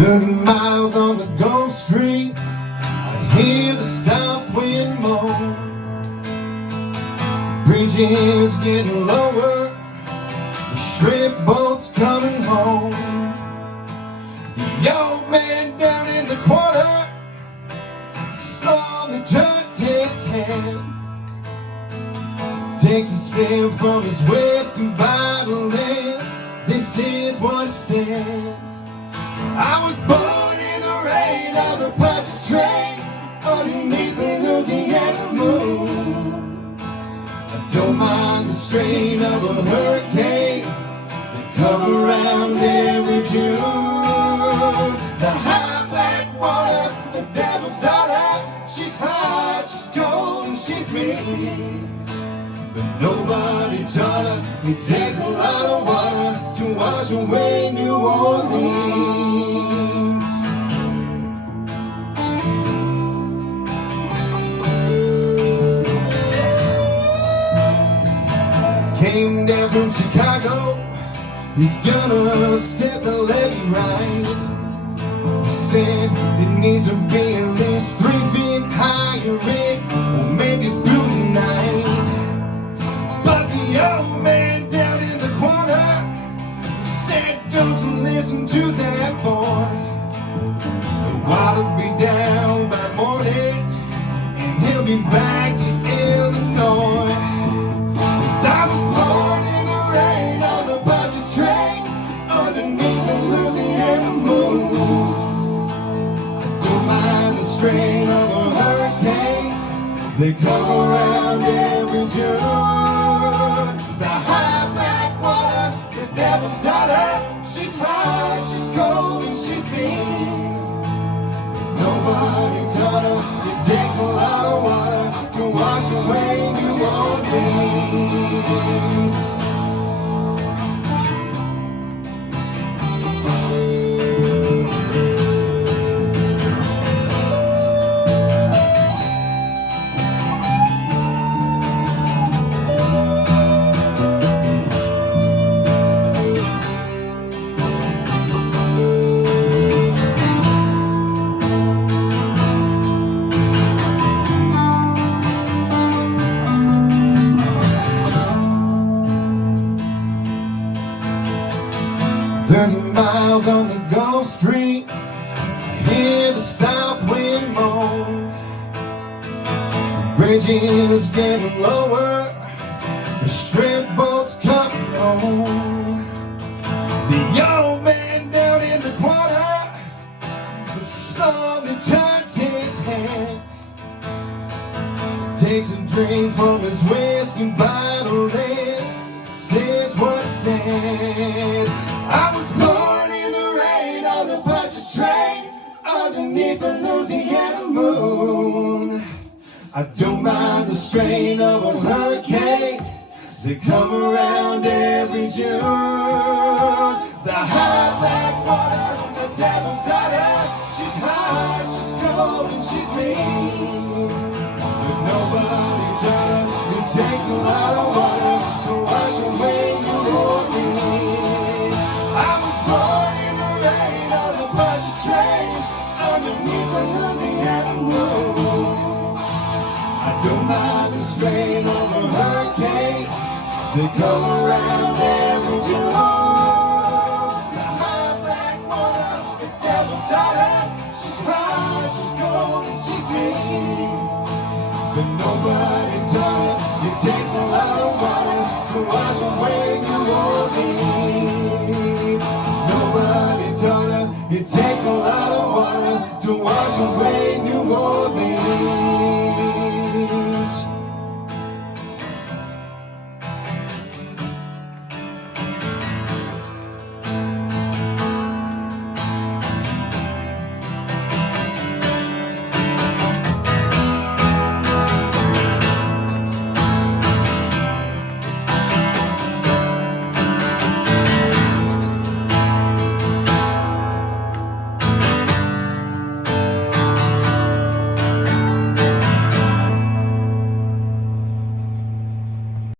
30 miles on the Gulf Street, I hear the south wind moan. Bridge is getting lower, the shrimp boat's coming home. The old man down in the corner slowly turns his head, takes a sip from his whiskey bottle, and this is what he said. I was born in the rain on a punch train underneath the Louisiana moon. I don't mind the strain of a hurricane that come around every June. The high black water, the devil's daughter, she's hot, she's cold, and she's mean. But nobody taught her it takes a lot of water to wash away New Orleans. Came down from Chicago, he's gonna set the levee right. He said it needs to be at least 3 feet higher, it will make it through the night. But the old man down in the corner said, don't you listen to that boy. The water'll be down by morning, and he'll be back to Illinois. 'Cause I was born in the rain on the budget train underneath the Louisiana moon. I don't mind the strain of a hurricane, they come around every June. The high black water, the devil's daughter, she's hot, she's cold, and she's mean. Nobody taught her it takes a lot of water to wash away New Orleans. Miles on the Gulf Street, I hear the south wind moan. The bridge is getting lower, the shrimp boat's coming home. The old man down in the corner slowly turns his head, takes a drink from his whiskey bottle, and says what he said. I was born in the rain on the budget train underneath the Louisiana moon. I don't mind the strain of a hurricane, they come around every June. The high black water, the devil's daughter, she's hot, she's cold, and she's mean. But nobody taught her it takes a lot of water to wash away New Orleans. I was born in the rain on the budget train underneath the Louisiana moon. I don't mind the strain of a hurricane, they come around every June. The high black water, the devil's daughter, she's hot, she's cold, and she's mean. But nobody taught her it takes a lot